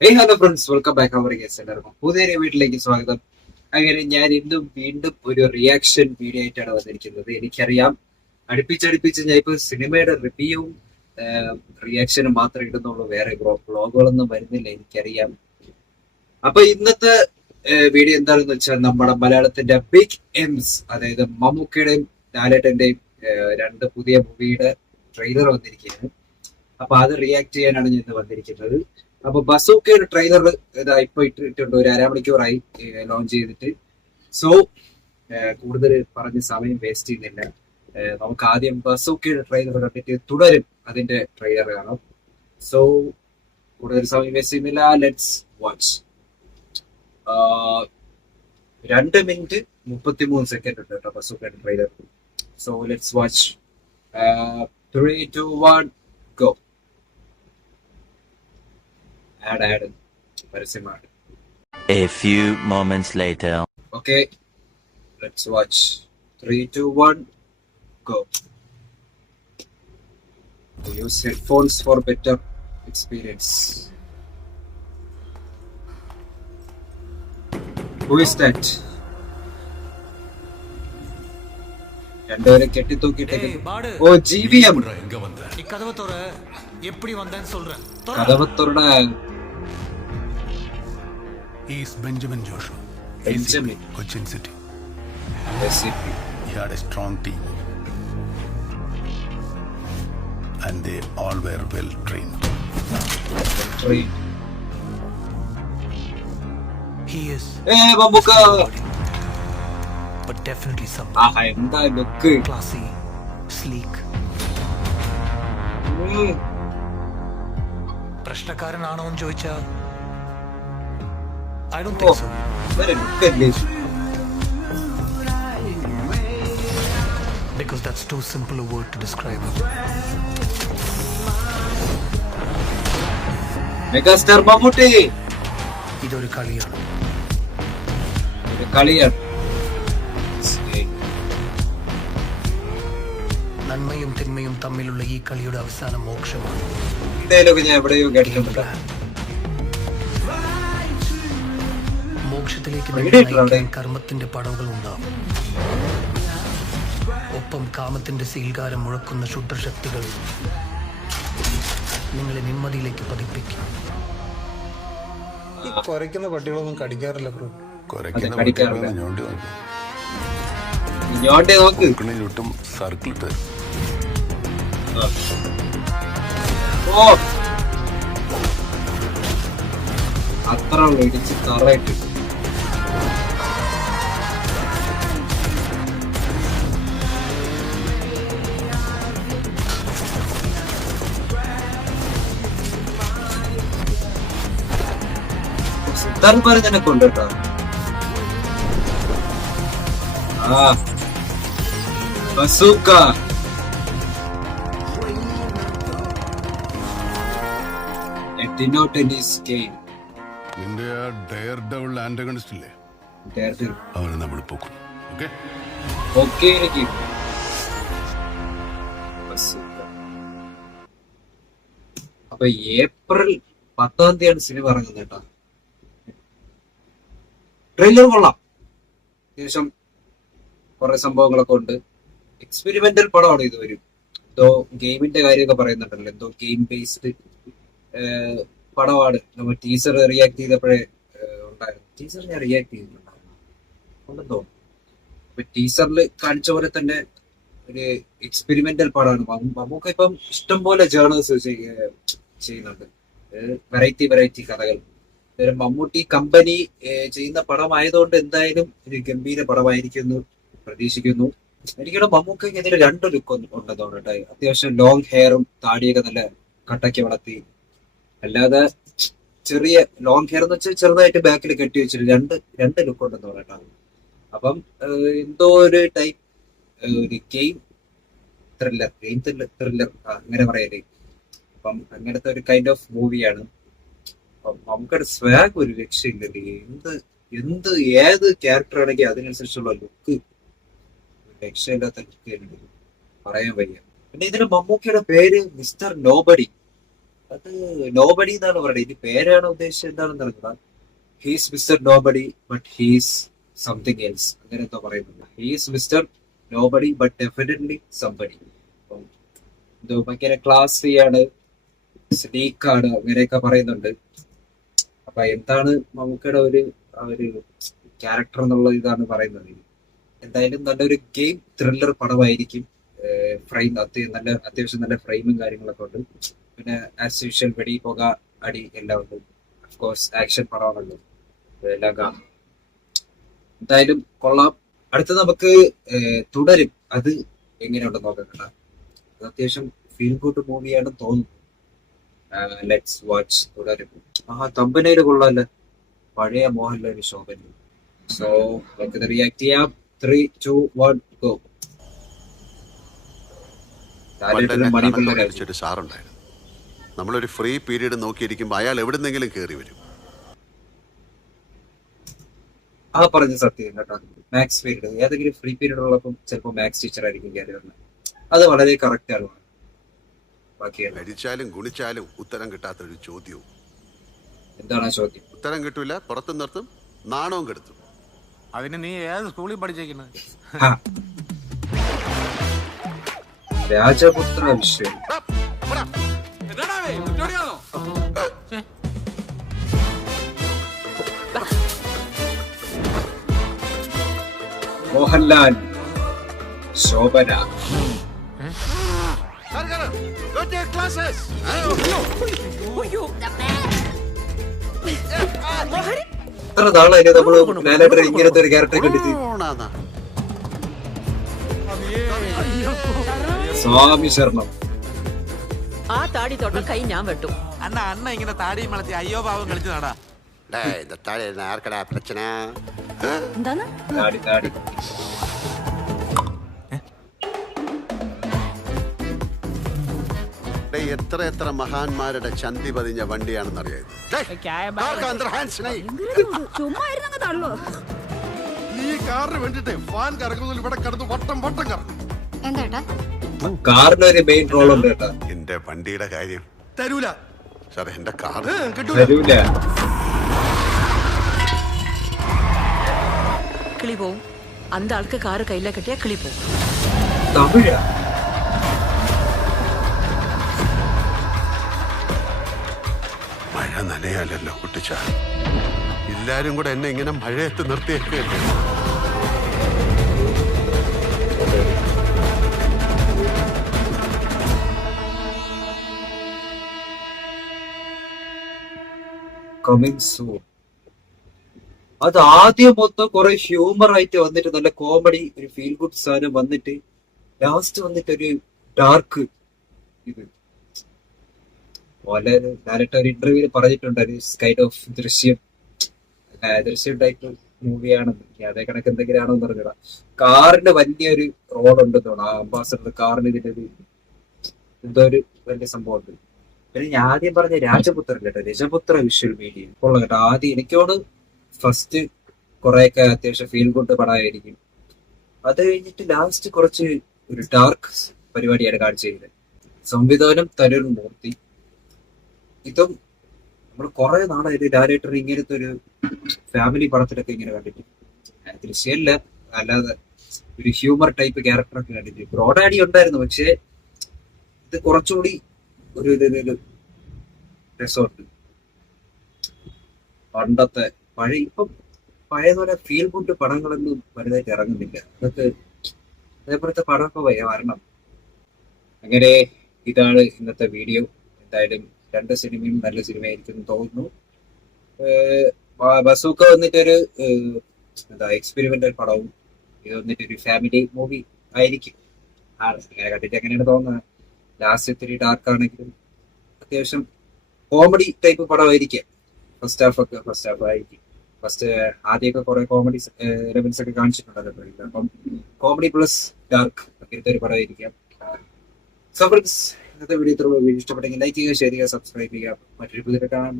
Hello friends, welcome back our guest. എല്ലാവർക്കും പുതിയൊരു വീട്ടിലേക്ക് സ്വാഗതം. അങ്ങനെ ഞാൻ ഇന്നും വീണ്ടും ഒരു റിയാക്ഷൻ വീഡിയോ ആയിട്ടാണ് വന്നിരിക്കുന്നത്. എനിക്കറിയാം, അടുപ്പിച്ചടുപ്പിച്ച് ഞാൻ ഇപ്പൊ സിനിമയുടെ റിവ്യൂവും റിയാക്ഷനും മാത്രമേ ഇടുന്നുള്ളൂ, വേറെ വ്ളോഗുകളൊന്നും വരുന്നില്ല, എനിക്കറിയാം. അപ്പൊ ഇന്നത്തെ വീഡിയോ എന്താണെന്ന് വെച്ചാൽ നമ്മുടെ മലയാളത്തിന്റെ ബിഗ് എംസ്, അതായത് മമ്മൂക്കയുടെയും ലാലേട്ടന്റെയും രണ്ട് പുതിയ മൂവിയുടെ ട്രെയിലർ വന്നിരിക്കുകയാണ്. അപ്പൊ അത് റിയാക്ട് ചെയ്യാനാണ് ഞാൻ ഇന്ന് വന്നിരിക്കുന്നത്. അപ്പൊ ബസൂക്കയുടെ ട്രെയിലർ ഇതാ ഇപ്പൊ ഇട്ടിട്ടുണ്ട്, ഒരു അരമണിക്കൂറായി ലോഞ്ച് ചെയ്തിട്ട്. സോ കൂടുതൽ പറഞ്ഞ് സമയം വേസ്റ്റ് ചെയ്യുന്നില്ല. നമുക്ക് ആദ്യം ബസൂക്കയുടെ ട്രെയിലർ കണ്ടിട്ട് തുടരും അതിന്റെ ട്രെയിലർ കാണാം. സോ കൂടുതൽ സമയം വേസ്റ്റ് ചെയ്യുന്നില്ല, ലെറ്റ്സ് വാച്ച്. 2 മിനിറ്റ് 33 സെക്കൻഡ് ഉണ്ട് കേട്ടോ ബസൂക്കയുടെ trailer. So let's watch. 3, 2, 1, go. Add പരസ്യമാണ്. A few moments later. Okay, let's watch. 3, 2, 1, go. Use headphones for better experience. Who is that? രണ്ടുപേരെ കെട്ടിത്തൂക്കിട്ടേക്ക്. ഓ, GVM. കഥവത്തോരുടെ He's Benjamin Joshua. Benjamin. Cochin City. SCP. He had a strong team. And they all were well trained. Trained. He is. Hey, Mambuka. But definitely some എന്താ look. classy, sleek. പ്രശ്നക്കാരനാണോ എന്ന് ചോദിച്ചാ I don't think so. Because that's too simple a word to describe him. Megastar Mammootty. ഇതൊരു കളിയാണ്. നന്മയും തിന്മയും തമ്മിലുള്ള ഈ കളിയുടെ അവസാനം മോക്ഷമാണ്. ഞാൻ എവിടെയോ കേട്ടിട്ടുണ്ട്. മോക്ഷത്തിലേക്ക് നയിക്കാൻ കർമ്മത്തിന്റെ പടവുകൾ ഉണ്ടാവും. ഒപ്പം കാമത്തിന്റെ സീൽകാരം മുഴക്കുന്ന ക്ഷുദ്രശക്തികൾ നിങ്ങളെ നിമ്മതിയിലേക്ക് പതിപ്പിക്കും. കുരയ്ക്കുന്ന പട്ടികളൊന്നും കടിക്കാറില്ല ബ്രോ. കുരയ്ക്കുന്ന കടിക്കാറില്ല. പട്ടികളെ ഞോണ്ടി നോക്കി. ഇങ്ങോട്ടേ നോക്ക്. പൂക്കളിൽ ചുറ്റും സർക്കിൾ ഇട്ട് തരും. ഓ, അത്ര ഇടിച്ച് തറയിട്ട്. സിദ്ധാർത്ഥ് പറഞ്ഞെ കൊണ്ട് കേട്ടോ. ആ ബസൂക്ക. നിന്റെ ആ ഡെയർ ഡബിൾ ആന്റഗണിസ്റ്റ് ഇല്ലേ, അവനെ നമ്മൾ പോക്കും. ഓക്കെ, അപ്പൊ ഏപ്രിൽ 10-ാം തീയതിയാണ് സിനിമ ഇറങ്ങുന്നത് കേട്ടോ. ട്രെയിലർ കൊള്ളാം, അത്യാവശ്യം കുറെ സംഭവങ്ങളൊക്കെ ഉണ്ട്. എക്സ്പെരിമെന്റൽ പടമാണ് ഇത്. വരും എന്തോ ഗെയിമിന്റെ കാര്യമൊക്കെ പറയുന്നുണ്ടല്ലോ, എന്തോ ഗെയിം ബേസ്ഡ് പടമാണ്. നമ്മൾ ടീസർ റിയാക്ട് ചെയ്തപ്പോഴേ ഉണ്ടായിരുന്നു. ടീസർ ഞാൻ റിയാക്ട് ചെയ്തിട്ടുണ്ടായിരുന്നു ഉണ്ടെന്ന് തോന്നുന്നു. അപ്പൊ ടീസറിൽ കാണിച്ച പോലെ തന്നെ ഒരു എക്സ്പെരിമെന്റൽ പടമാണ്. നമുക്ക് ഇപ്പം ഇഷ്ടം പോലെ ജേർണൽസ് ചെയ്യുന്നുണ്ട്, വെറൈറ്റി കഥകൾ. മമ്മൂട്ടി കമ്പനി ചെയ്യുന്ന പടമായതുകൊണ്ട് എന്തായാലും ഒരു ഗംഭീര പടമായിരിക്കുന്നു പ്രതീക്ഷിക്കുന്നു. എനിക്കിവിടെ മമ്മൂക്കയ്ക്ക് ഇതിൽ 2 ലുക്ക് ഉണ്ടെന്ന് തോന്നട്ടെ. അത്യാവശ്യം ലോങ് ഹെയറും താടിയൊക്കെ നല്ല കട്ടയ്ക്ക് വളർത്തി, അല്ലാതെ ചെറിയ ലോങ് ഹെയർ എന്ന് വെച്ചാൽ ചെറുതായിട്ട് ബാക്കിൽ കെട്ടി വെച്ചിട്ട് രണ്ട് ലുക്ക് ഉണ്ടെന്ന് പറയട്ടെ. അപ്പം എന്തോ ഒരു ടൈപ്പ് ഒരു ഗെയിം ത്രില്ലർ അങ്ങനെ പറയല്ലേ. അപ്പം അങ്ങനത്തെ ഒരു കൈൻഡ് ഓഫ് മൂവിയാണ്. നമുക്കടെ സ്വാഗ് ഒരു രക്ഷയില്ലല്ലേ. എന്ത് ഏത് ക്യാരക്ടർ ആണെങ്കിൽ അതിനനുസരിച്ചുള്ള ലുക്ക്, രക്ഷയില്ലാത്ത ലുക്ക് പറയാൻ വയ്യ. പിന്നെ ഇതിന് മമ്മൂക്കയുടെ പേര് മിസ്റ്റർ നോബഡി. അത് നോബഡി എന്നാണ് പറയുന്നത്. ഇനി പേരാണ് ഉദ്ദേശിച്ചത് എന്താണെന്ന് അറിഞ്ഞില്ല. He's mister nobody but he's something else, അങ്ങനെ എന്തോ പറയുന്നുണ്ട്. He's mister nobody but definitely somebody. എന്തോ ഭയങ്കര ക്ലാസി ആണ്, സ്നീക്കാണ്, അങ്ങനെയൊക്കെ പറയുന്നുണ്ട്. അപ്പൊ എന്താണ് മമ്മൂക്കയുടെ ഒരു ക്യാരക്ടർ എന്നുള്ള ഇതാണ് പറയുന്നത്. എന്തായാലും നല്ലൊരു ഗെയിം ത്രില്ലർ പടമായിരിക്കും. ഫ്രെയിം അത്യാവശ്യം നല്ല ഫ്രെയിമും കാര്യങ്ങളൊക്കെ ഉണ്ട്. പിന്നെ ആസ് യൂഷ്വൽ വെടി, പുക, അടി എല്ലാം ഉണ്ട്. ഓഫ്കോഴ്സ് ആക്ഷൻ പടമാണല്ലോ, എല്ലാം കാണും. എന്തായാലും കൊള്ളാം. അടുത്ത നമുക്ക് തുടരും. അത് എങ്ങനെയുണ്ടെന്ന് നോക്കാം കേട്ടോ. അത് അത്യാവശ്യം ഫീൽ ഗുഡ് മൂവിയാണെന്ന് തോന്നുന്നു. ലെറ്റ്സ് വാച്ച് തുടരും. തമ്പനയില് കൊള്ളാല്ലേ, പഴയ മോഹൻലാൽ ശോഭൻ. സോ നമുക്കിത് റിയാക്ട് ചെയ്യാം. 3, 2, 1 ഗോ. ഒരു സാറുണ്ടായിരുന്നു. നമ്മളൊരു ഫ്രീ പീരീഡ് നോക്കിയിരിക്കുമ്പോ അയാൾ എവിടുന്നെങ്കിലും കയറി വരും. പറഞ്ഞ സത്യം കേട്ടോ. മാത്സ് പീരീഡ്, ഏതെങ്കിലും ഫ്രീ പീരീഡ് ഉള്ളപ്പം ചിലപ്പോൾ മാത്സ് ടീച്ചർ ആയിരിക്കും കയറി വരുന്നത്. അത് വളരെ കറക്റ്റ് ആണ്. ഹരിച്ചാലും ഗുണിച്ചാലും ഉത്തരം കിട്ടാത്തൊരു ചോദ്യവും. എന്താണ് ആ ചോദ്യം? ഉത്തരം കിട്ടൂല, പുറത്തു നിർത്തും, നാണവും കെടുത്തും. അതിന് നീ ഏത് സ്കൂളിൽ പഠിച്ചേക്കുന്നത്? രാജപുത്ര വിഷയം. മോഹൻലാൽ, ശോഭന. എത്ര നാളായി നമ്മള് ലാലേട്ടൻ ഇങ്ങനത്തെ ഒരു ക്യാരക്ടർ കണ്ടിട്ട്. സ്വാമി ശരണം. ആ താടി തൊട്ട കൈ ഞാൻ വെട്ടും. അണ്ണ ഇങ്ങനെ താടി വളർത്തി അയ്യോ പാവം കളിച്ചു നടാ. ആർക്കടാ പ്രശ്ന? എന്താണ് താടി താടി. എത്ര മഹാന്മാരുടെ ചന്തി പതിഞ്ഞ വണ്ടിയാണെന്നറിയാം. ചുമ്മാ ഇരുന്നങ്ങ് തള്ളു. നീ കാറിന് വേണ്ടിട്ട് ഫാൻ കറങ്ങുന്നതിൽ ഇവിടെ കിടന്ന് വട്ടം വട്ടം കറങ്ങും. എന്താ കാറിന് ഒരു മെയിൻ റോൾ ഉണ്ട് കേട്ടോ. എന്റെ വണ്ടിയുടെ കാര്യം തരൂല സാർ, എന്റെ കാർ തരൂല. കിളി പോവും. അന്ത ആൾക്ക് കാറ് കയ്യിലെ കെട്ടിയാ കിളി പോവും. തമിഴ. മഴ നനയാലല്ലോ കുട്ടിച്ച. എല്ലാരും കൂടെ എന്നെ ഇങ്ങനെ മഴയത്ത് നിർത്തിയേക്കല്ലേ. Coming soon. അത് ആദ്യം മൊത്തം കുറെ ഹ്യൂമർ ആയിട്ട് വന്നിട്ട് നല്ല കോമഡി ഒരു ഫീൽ ഗുഡ് സാധനം വന്നിട്ട് ലാസ്റ്റ് വന്നിട്ട് ഒരു ഡാർക്ക് ഇത്. വളരെ ഡയറക്റ്റ് ഒരു ഇന്റർവ്യൂവിൽ പറഞ്ഞിട്ടുണ്ട് ഒരു കൈൻഡ് ഓഫ് ദൃശ്യം ടൈപ്പ് മൂവിയാണെന്ന്. അതേ കണക്ക് എന്തെങ്കിലും ആണോ എന്ന് പറഞ്ഞിടാം. കാറിന് വലിയൊരു റോൾ ഉണ്ടെന്ന് തോന്നുന്നു. ആ അംബാസഡർ കാറിന് ഇതിന്റെ ഒരു എന്തോ ഒരു വലിയ സംഭവം ഉണ്ട്. പിന്നെ ഞാൻ ആദ്യം പറഞ്ഞ രാജപുത്രൻ കേട്ടോ, രജപുത്ര വിഷ്വൽ മീഡിയ ഉള്ള കേട്ടോ. ആദ്യം എനിക്കോട് ഫസ്റ്റ് കുറെയൊക്കെ അത്യാവശ്യം ഫീൽ ഗുഡ് പടമായിരിക്കും. അത് കഴിഞ്ഞിട്ട് ലാസ്റ്റ് കുറച്ച് ഒരു ഡാർക്ക് പരിപാടിയാണ് കാണിച്ചിരുന്നത്. സംവിധാനം തരൂർ മൂർത്തി. ഇതും നമ്മൾ കുറെ നാളായിട്ട് ലാലേട്ടൻ ഇങ്ങനത്തെ ഒരു ഫാമിലി പടത്തിലൊക്കെ ഇങ്ങനെ കണ്ടിട്ട്. ദൃശ്യമല്ല, അല്ലാതെ ഒരു ഹ്യൂമർ ടൈപ്പ് ക്യാരക്ടറൊക്കെ കണ്ടിട്ട്. ബ്രോഡാഡി ഉണ്ടായിരുന്നു, പക്ഷെ ഇത് കുറച്ചുകൂടി ഒരു രസമുണ്ട്. പണ്ടത്തെ ഇപ്പം പഴയതുപോലെ ഫീൽ ഗുഡ് പടങ്ങളൊന്നും വലുതായിട്ട് ഇറങ്ങുന്നില്ല. അതൊക്കെ അതേപോലത്തെ പടമൊക്കെ വരണം. അങ്ങനെ ഇതാണ് ഇന്നത്തെ വീഡിയോ. എന്തായാലും 2 സിനിമയും നല്ല സിനിമയായിരിക്കും തോന്നുന്നു. ബസൂക്ക വന്നിട്ടൊരു എക്സ്പെരിമെന്റൽ പടവും, ഇത് വന്നിട്ടൊരു ഫാമിലി മൂവി ആയിരിക്കും. അങ്ങനെ കണ്ടിട്ട് എങ്ങനെയാണ് തോന്നുന്നത്. ലാസ്റ്റ് ഇത്തിരി ഡാർക്ക് ആണെങ്കിലും അത്യാവശ്യം കോമഡി ടൈപ്പ് പടമായിരിക്കും. ഫസ്റ്റ് ഹാഫ് ആയിരിക്കും. ആദ്യമൊക്കെ കുറെ കോമഡി എലമെന്റ്സ് ഒക്കെ കാണിച്ചിട്ടുണ്ടല്ലോ. അപ്പം കോമഡി പ്ലസ് ഡാർക്ക് അങ്ങനത്തെ ഒരു പടമായിരിക്കാം. സോ ഫ്രണ്ട്സ്, ഇന്നത്തെ വീഡിയോ ഇഷ്ടപ്പെട്ടെങ്കിൽ ലൈക്ക് ചെയ്യുക, ഷെയർ ചെയ്യുക, സബ്സ്ക്രൈബ് ചെയ്യുക. മറ്റൊരു പുതിയ കാണാൻ